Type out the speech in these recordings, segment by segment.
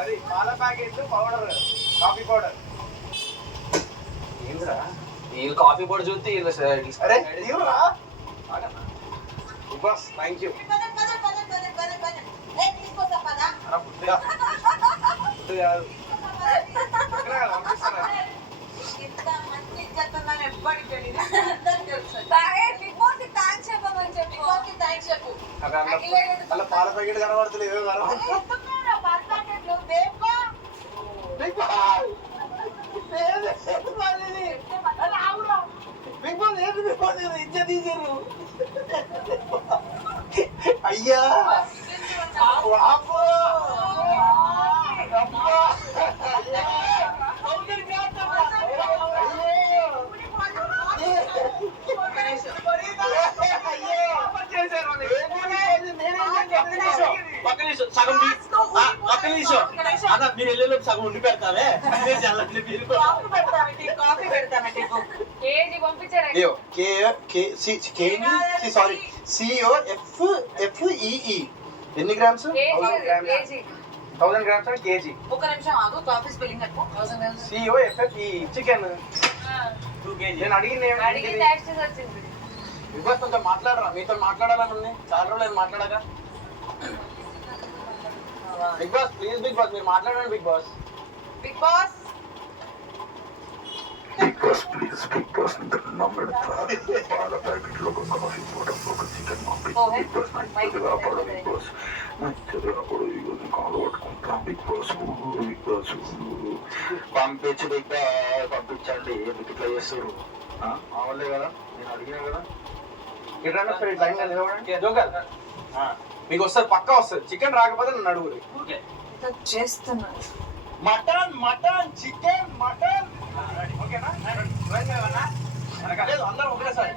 అది పాల packet powder coffee powder ఏంద్రా వీళ్ళు కాఫీ పొడి చూస్తే అరే తీవ్రా బాస్ థ్యాంక్ యూ అలా పాల ప్యాకెట్ కనబడతలేదు అయ్యా మీరు వెళ్ళేలోపు సగం ఉండి పెడతానే సారీ COFFEE ఎన్ని గ్రామ్స్ 1000 గ్రామ్స్ కేజీ ఒక నిమిషం ఆగు కాఫీ స్పెల్లింగ్ చెప్పు COFFE చికెన్ 2 kg నేను అడిగింది బిగ్ కొంచెం మాట్లాడరా మీతో మాట్లాడాలని ఉంది చాలా రోజులు మాట్లాడగా Bigg Boss please Bigg Boss మీరు మాట్లాడండి Bigg Boss Bigg Boss please Bigg Boss నమ్మడం పాల ప్యాకెట్ లో కాఫీ పౌడర్ ఒక చికెన్ బిగ్ బాస్ నచ్చదు బిగ్ బాస్ నచ్చదు అప్పుడు కాలు పట్టుకుంటాం బిగ్ బాస్ పంపించు బిగ్ బాస్ పంపించండి ఎందుకు ఇట్లా చేస్తారు అవలే కదా నేను అడిగినా కదా మీకు వస్తుంది పక్కా వస్తుంది చికెన్ రాకపోతే నన్ను అడుగురు చేస్తున్నాను మటన్ మటన్ చికెన్ మటన్ ఓకేనా అందరం ఒకటేసారి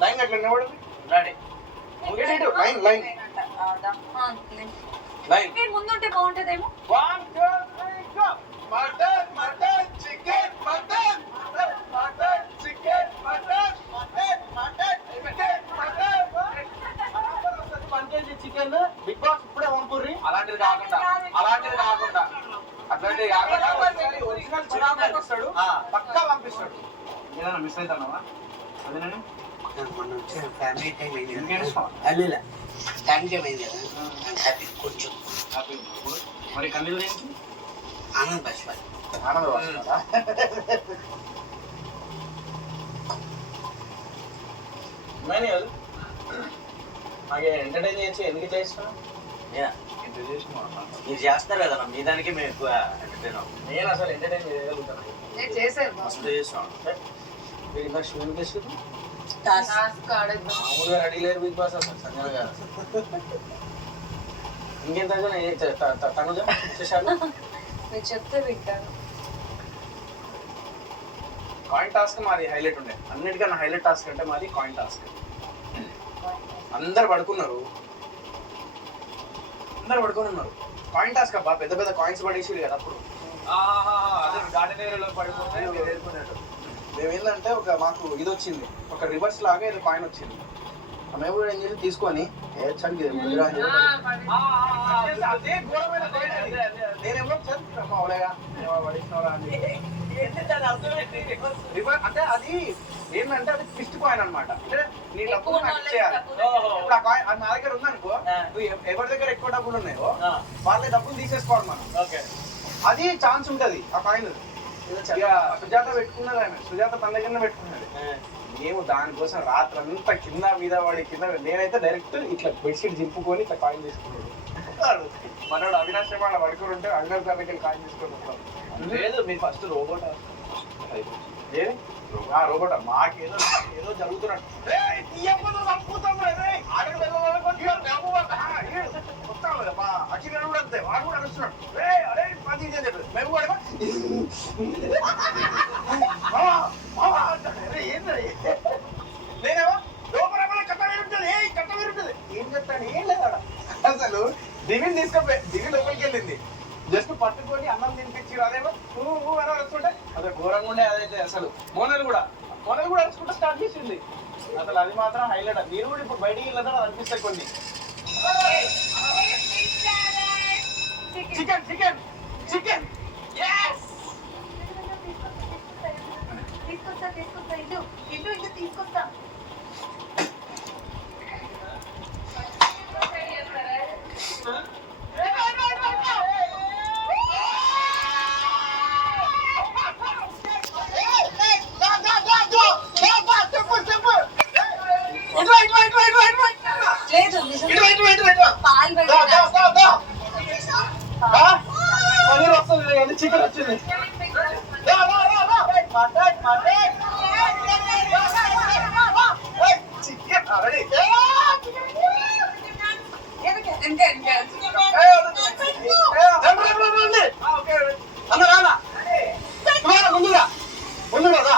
లైన్ అట్లా నిలబడండి లైన్ లైన్ లైన్ ముందుంటే బాగుంటుందేమో mutton mutton chicken mutton mutton chicken mutton mutton mutton chicken mutton 1 kg chicken big boss ఇప్పుడే పంపుర్రి అలాంటిది కాకుండా అట్లాంటివి కాకుండా ఒరిజినల్ చికెన్ పంపిస్తాడు పక్కా పంపిస్తాడు ఏదైనా మిస్ అవుతున్నావా అదేనండి మొన్న వచ్చే ఫ్యామిలీ టైం అయింది అల్లుల టైం అయింది కదా హ్యాపీ కొంచెం హ్యాపీ మరి కన్నీళ్ళు ఏంటి ఆనంద బాష్పాలు ఆనంద బాష్పాలా మాన్యువల్ మాకు ఎంటర్టైన్ చేయొచ్చు ఎందుకు చేస్తున్నావు మీరు చేస్తారు కదా మీ దానికి మేము ఎక్కువ ఎంటర్టైన్ నేను అసలు ఎంటర్టైన్ చేయగలుగుతాను మస్తు చేస్తున్నాం మీరు ఇందాక స్విమ్మింగ్ చేసారు మామూలుగా రెడీ లేరు బిగ్ బాస్ అసలు సంజన గారు ఇంకేం తనుజ చేశారు మీరు చెప్తే వింటాను కాయిన్ టాస్క్ మాది హైలైట్ ఉండే అన్నిటికన్నా హైలైట్ టాస్క్ అంటే మాది కాయిన్ టాస్క్ అందరు పడుకున్నారు కాయిన్ టాస్క్ అబ్బా పెద్ద పెద్ద కాయిన్స్ పడేసి కదా అప్పుడు పడిపోతే మేము ఏంటంటే మాకు ఇది వచ్చింది ఒక రివర్స్ లాగా ఏదో కాయిన్ వచ్చింది మేము కూడా ఏం చేసి తీసుకొని నేనేమో అంటే అది ఏంటంటే అది ట్విస్ట్ కాయిన్ అనమాట అంటే నీ డబ్బులు నాకు ఇచ్చేయాలి ఇప్పుడు ఆ కాయిన్ అది నా దగ్గర ఉందనుకో నువ్వు ఎవరి దగ్గర ఎక్కువ డబ్బులు ఉన్నాయో వాళ్ళ డబ్బులు తీసేసుకోవాలి మనం అది ఛాన్స్ ఉంటది ఆ కాయిన్ సుజాత పెట్టుకున్నది ఆమె సుజాత తన దగ్గర పెట్టుకున్నది మేము దానికోసం రాత్రి అంతా కింద మీద వాడి కింద నేనైతే డైరెక్ట్ ఇట్లా బెడ్షీట్ జింపుకొని ఇట్లా కాయిన్ తీసుకున్నాడు మనోడు అవినాశ్ వాళ్ళ పడుకుని ఉంటే అందరి దగ్గర కాయిన్ తీసుకొని వస్తాం లేదు మీరు ఫస్ట్ రోబోట్ రోబోట్ మాకేదో ఏదో జరుగుతున్నట్టు అఖిల్ కూడా అంతే వాడు కూడా అరుస్తున్నాడు మేము కూడా నేనేమో లోపల కట్ట వేరుంటుంది కట్ట వేరుంటుంది ఏం చెప్తాను ఏం లేదా అసలు దివిని తీసుకొని దివి లోపలికి వెళ్ళింది జస్ట్ పట్టుకొని అన్నం తినిపించి అదేమో నువ్వు అని వస్తుంటే అదే ఘోరంగా ఉండే అదైతే అసలు మోనలు కూడా అరుచుకుంటే స్టార్ట్ చేసింది అసలు అది మాత్రం హైలైట్ మీరు కూడా ఇప్పుడు బయటికి వెళ్ళదా అనిపిస్తాయి కొన్ని పాలు దా, దా, దా, దా. ఆ? పన్నీర్ వస్తుంది కానీ చికెన్ వచ్చింది. దా, దా, దా, దా. Mutton, mutton. ఏయ్, చికెన్ already. ఇంకా ఏయ్, రండి, రండి, రండి. ఆ, ఓకే. అన్న రానా? ముందుగా ముందుగా రా.